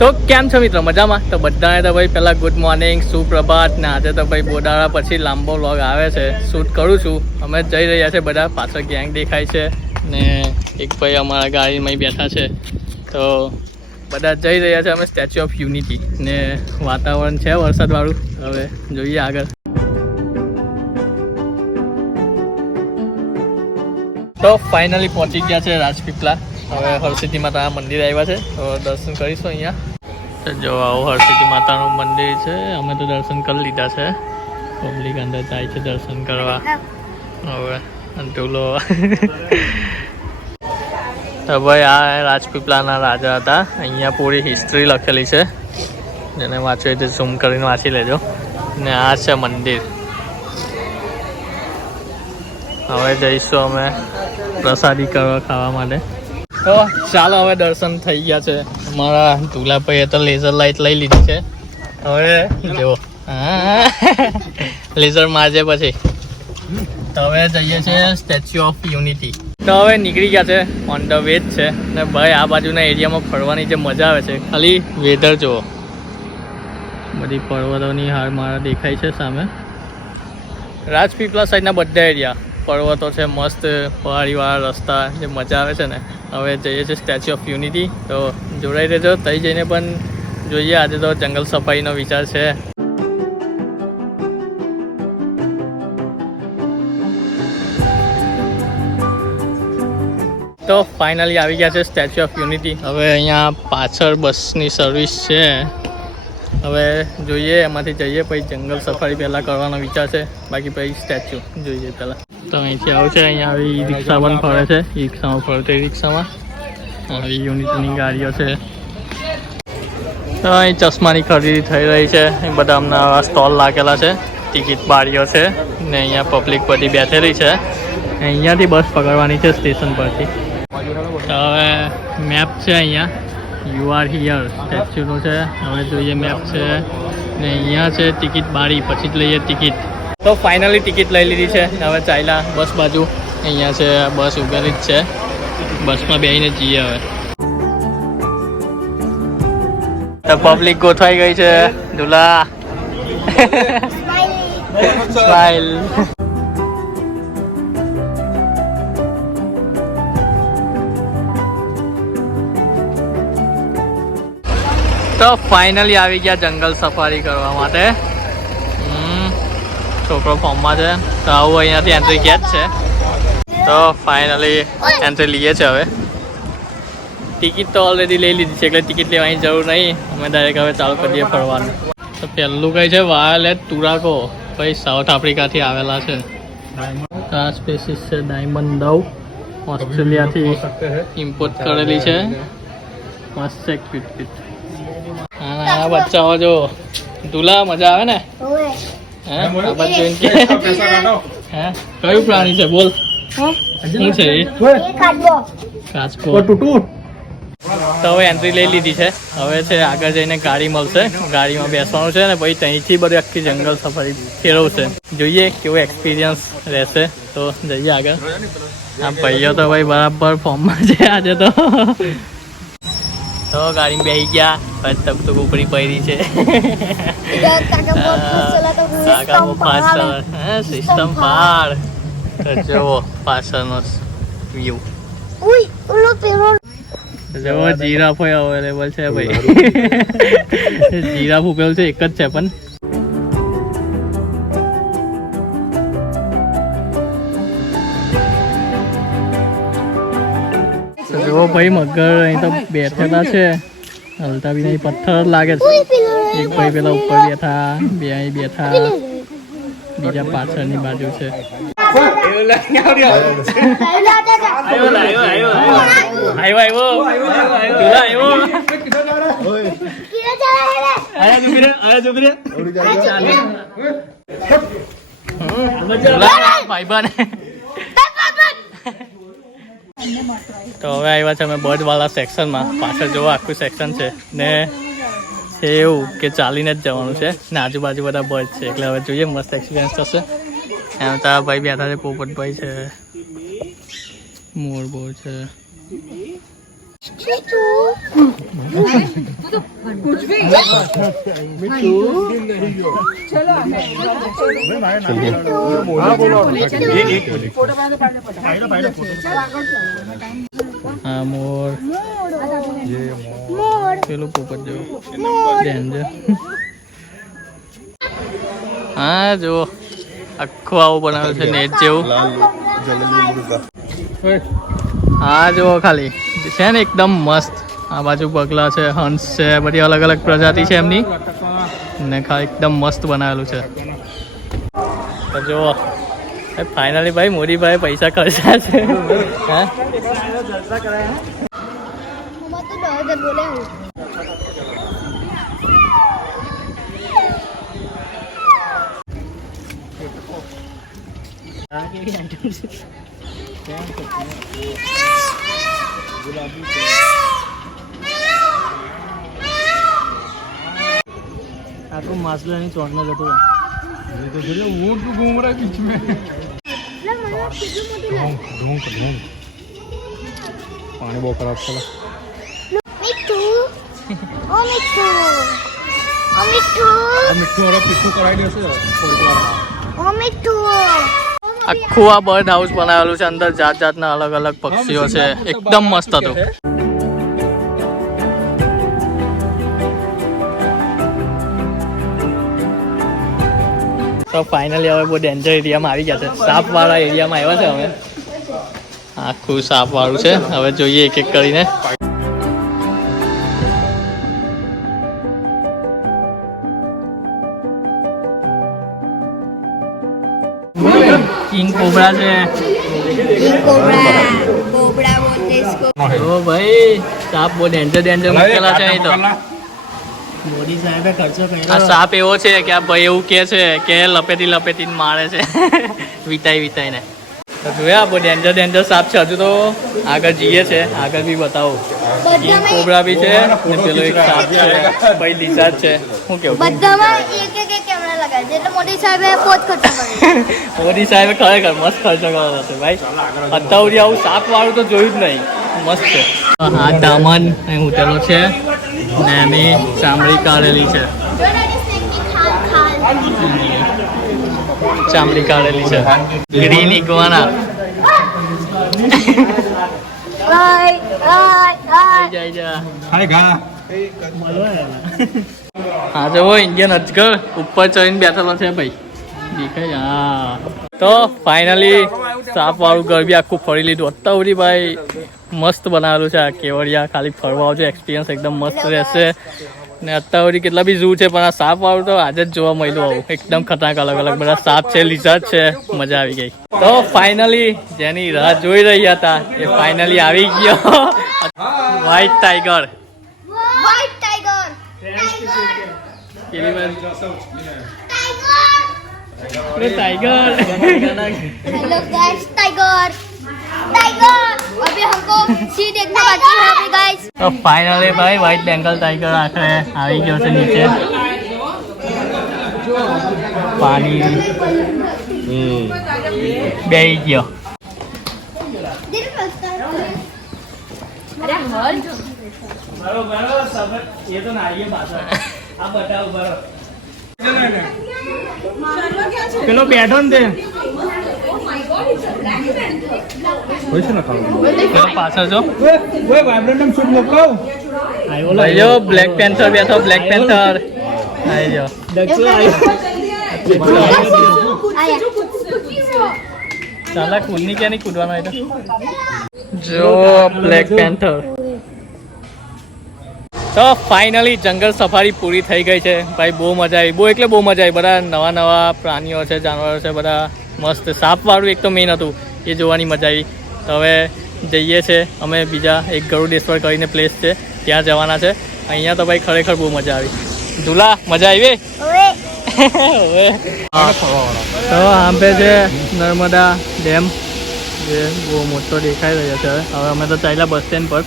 તો કેમ છો મિત્રો? મજામાં? તો બધાને તો ભાઈ પહેલાં ગુડ મોર્નિંગ સુપ્રભાત, ને આજે તો ભાઈ બોડાળા પછી લાંબો વ્લોગ આવે છે. શૂટ કરું છું. અમે જઈ રહ્યા છે બધા. પાછળ ગેંગ દેખાય છે ને એક ભાઈ અમારા ગાડીમાં બેઠા છે. તો બધા જઈ રહ્યા છે અમે સ્ટેચ્યુ ઓફ યુનિટી ને વાતાવરણ છે વરસાદવાળું. હવે જોઈએ આગળ. તો ફાઇનલી પહોંચી ગયા છે રાજપીપળા હવે હરસિદ્ધિ માતાના મંદિર આવ્યા છે. તો દર્શન કરીશું અહીંયા. જો આવું હરસિદ્ધિ માતાનું મંદિર છે. અમે તો દર્શન કરી લીધા છે. પબ્લિક અંદર જાય છે દર્શન કરવા. હવે અંતુલો તો ભાઈ, આ રાજપીપળાના રાજા હતા. અહીંયા પૂરી હિસ્ટ્રી લખેલી છે. જેને વાંચવી તો ઝૂમ કરીને વાંચી લેજો. ને આ છે મંદિર. હવે જઈશું અમે પ્રસાદી કરવા ખાવા માટે. ચાલો હવે દર્શન થઈ ગયા છે. મારા તુલાભાઈએ તો લેઝર લાઇટ લઈ લીધી છે. હવે જો લેઝર મારજે પછી. તો હવે જઈએ છીએ સ્ટેચ્યુ ઓફ યુનિટી તો હવે નીકળી ગયા છે ઓન ધ વે છે. ને ભાઈ, આ બાજુના એરિયામાં ફરવાની જે મજા આવે છે. ખાલી વેધર જુઓ. બધી પર્વતોની હાર મારા દેખાય છે સામે. રાજપીપળા સાઈડના બધા એરિયા. પર્વતો છે, મસ્ત પહાડીવાળા રસ્તા, જે મજા આવે છે ને. હવે જઈએ છીએ સ્ટેચ્યુ ઓફ યુનિટી તો જોડાઈ રહેજો, તઈ જઈને પણ જોઈએ. આજે તો જંગલ સફારીનો વિચાર છે. તો ફાઇનલી આવી ગયા છે સ્ટેચ્યુ ઓફ યુનિટી હવે અહીંયા પાછળ બસની સર્વિસ છે. હવે જોઈએ, એમાંથી જઈએ. પછી જંગલ સફારી પહેલાં કરવાનો વિચાર છે. બાકી પછી સ્ટેચ્યુ જોઈએ પહેલાં. તો અહીંથી આવું છે, અહીંયા આવી રિક્ષા પણ ફરે છે. રિક્ષામાં ફરતે રિક્ષામાં. આવી યુનિટની ગાડીઓ છે. તો અહીં ચશ્માની ખરીદી થઈ રહી છે. એ બધા અમને સ્ટોલ લાગેલા છે. ટિકિટ બારીઓ છે. ને અહીંયા પબ્લિક બધી બેઠેલી છે. અહીંયાથી બસ પકડવાની છે સ્ટેશન પરથી. હવે મેપ છે અહીંયા. યુ આર હિયર સ્ટેચ્યુનું છે. હવે જોઈએ મેપ છે. ને અહીંયા છે ટિકિટ બારી પછી જ લઈએ ટિકિટ. તો ફાઇનલી ટિકિટ લઈ લીધી છે. હવે ચાલ્યા બસ બાજુ. અહીંયા છે બસ ઉભેલી જ છે. બસમાં બેસીને જઈએ હવે. તો પબ્લિક ગોઠવાઈ ગઈ છે. ધુલા. સ્માઈલ તો ફાઇનલી આવી ગયા જંગલ સફારી કરવા માટે. હમ, છોકરો ફોર્મમાં છે. તો આવું અહીંયાથી એન્ટ્રી જ છે. તો ફાઇનલી એન્ટ્રી લઈએ છે હવે. ટિકિટ તો ઓલરેડી લઈ લીધી છે એટલે ટિકિટ લેવાની જરૂર નહીં. અમે ડાયરેક્ટ હવે ચાલુ કરી દઈએ ફરવાનું. તો પહેલું કઈ છે વાયોલેટ તુરાકો. ભાઈ સાઉથ આફ્રિકાથી આવેલા છે. આ સ્પેસીસ છે ડાયમંડ દવ. ઓસ્ટ્રેલિયાથી ઇમ્પોર્ટ કરેલી છે. મસ્ત છે ક્યુટ ક્યુટ હા બચ્ચાઓ જો દુલા મજા આવે ને? આ કયું પ્રાણી છે? બોલ. શું છે એ? કાચકો તો હવે એન્ટ્રી લઈ લીધી છે. હવે છે આગળ જઈને ગાડી મળશે. ગાડીમાં બેસવાનું છે ને પછી ત્યાંથી બધી આખી જંગલ સફારી ફેરવશે જોઈએ કેવો એક્સપિરિયન્સ રહેશે. તો જઈએ આગળ. આ ભાઈઓ તો ભાઈ બરાબર ફોર્મમાં છે આજે તો. તો ગાડીમાં બેસી ગયા. પછી તક તો ઉપરી પહેરી છે. સિસ્ટમ પાર તો જુઓ પાછળનો વ્યૂ જુઓ જીરાફ અવેલેબલ છે ભાઈ. જીરાફ ઉપેલ છે એક જ છે પણ. તો જુઓ ભાઈ મગર અહીં તો બેઠેલા છે. હલતા બી નહીં પથ્થર લાગે છે. એક ભાઈ પેલા ઉપર બેઠા બે અહીં બેઠા બીજા પાછળની બાજુ છે. ભાઈ આવ્યો તુલા આવ્યો આયા જો ફિરે આયા જો ફિરે તુલા ભાઈબંધ તો હવે આવ્યા છે અમે બર્ડ વાળા સેક્શનમાં. પાછળ જોવા, આખું સેક્શન છે. ને એવું કે ચાલીને જ જવાનું છે. ને આજુબાજુ બધા બર્ડ છે. એટલે હવે જોઈએ, મસ્ત એક્સપિરિયન્સ થશે. એમ તારા ભાઈ બેઠા છે, પોપટભાઈ છે. મોર બોર છે. ડેન્જર હા જો આખું આવું બનાવેલું છે નેટ જેવું. હા જુઓ ખાલી. છે ને એકદમ મસ્ત. આ બાજુ બગલા છે, હંસ છે, બધી અલગ અલગ પ્રજાતિ છે એમની. ને ખા, એકદમ મસ્ત બનાવેલું છે. તો જુઓ. ફાઇનલી ભાઈ મોદીભાઈ પૈસા ખર્ચા છે. હા? गुलाबी आपको मासला नहीं छोड़ना जाता ये तो फिर ऊँट को घूम रहा है बीच में ढोंक ढोंक ढोंक पानी बहुत खराब चला मिट्टू ओ मिट्टू ओ मिट्टू मिट्टू और पिट्टू कराई नहीं से ओ मिट्टू આખું આ બર્ડ હાઉસ બનાવેલું છે. અંદર જાત જાતના અલગ અલગ પક્ષીઓ છે. એકદમ મસ્ત હતું. તો ફાઇનલી હવે બહુ ડેન્જર એરિયામાં આવી ગયા છે. સાપ વાળા એરિયામાં આવ્યા છે હવે. આખું સાપ વાળું છે. હવે જોઈએ એક એક કરીને. કિંગ કોબરા છે. ઓ ભાઈ સાપ બહુ ડેન્જર ડેન્જર મૂકેલા છે અહીં તો. મોદી સાહેબે ખર્ચો કર્યો. આ સાપ એવો છે કે આ ભાઈ એવું કે છે કે લપેટી લપેટીને મારે છે. વિતાઈ વિતાઈને તો જોયા બહુ ડેન્જર ડેન્જર સાપ છે. હજુ તો આગળ જઈએ છે. આગળ બી બતાવો. કિંગ કોબરા બી છે ને પેલો એક સાપ છે. ભાઈ લીઝાર્ડ છે. શું કેવું? બધામાં એક એક મોદી સાહેબે ખરેખર મસ્ત ખર્ચો કર્યો છે ભાઈ. અત્યારે આવું સાપ વાળું તો જોયું જ નહીં. મસ્ત છે. આ દામન અહીં છે ને અમે ચામડી કાઢેલી છે. ચામડી કાઢેલી છે. ગ્રીન ઇકવાના હાય હાય હાય હાય ગા. હા, જો ઇન્ડિયન અજગર. ઉપર ચડીને બેઠેલો છે ભાઈ. દેખાય, હા. તો ફાઇનલી સાપ વાળું ઘર બી આખું ફરી લીધું. અત્તાવરી ભાઈ મસ્ત બનાવેલું છે આ કેવડિયા. ખાલી ફરવા આવજો એક્સપિરિયન્સ એકદમ મસ્ત રહેશે. ને અત્યાર સુધી કેટલા બી ઝૂ છે, પણ આ સાપ વાળું તો આજે જ જોવા મળ્યું આવું. એકદમ ખતરનાક અલગ અલગ બધા સાપ છે લિઝાર્ડ છે. મજા આવી ગઈ. તો ફાઇનલી જેની રાહ જોઈ રહ્યા હતા, એ ફાઇનલી આવી ગયો. White tiger white tiger tiger પેલી વાર tiger hello guys tiger tiger अभी हमको सी देखना बाकी है अभी गाइस तो फाइनली भाई व्हाइट बेंगल टाइगर आखरे આવી ગયો છે નીચે પાણી હમ બેહી ગયો અરે હલ જો મારો મારો સબ એ તો નાઈએ પાછા આ બતાવ બરો પેલો બેઠો ને તે. હોય છે ને ખાવું? પાછળ જો. બ્લેક પેન્થર બેઠો બ્લેક પેન્થર આઈ જો દક્ષો ક્યાં નહીં કૂદવાનો જો બ્લેક પેન્થર તો ફાઇનલી જંગલ સફારી પૂરી થઈ ગઈ છે. ભાઈ બહુ મજા આવી. બહુ એટલે બહુ મજા આવી. બધા નવા નવા પ્રાણીઓ છે જાનવરો છે બધા મસ્ત સાપવાળું એક તો મેઇન હતું. એ જોવાની મજા આવી. તો હવે જઈએ છે. અમે બીજા એક ગરુડેશ્વર કરીને પ્લેસ છે. ત્યાં જવાના છે. અહીંયા તો ભાઈ ખરેખર બહુ મજા આવી. ઝુલા મજા આવી? તો આંબે છે નર્મદા ડેમ. જે બહુ મોટો દેખાઈ રહ્યો છે હવે અમે તો ચાલ્યા બસ સ્ટેન્ડ પર.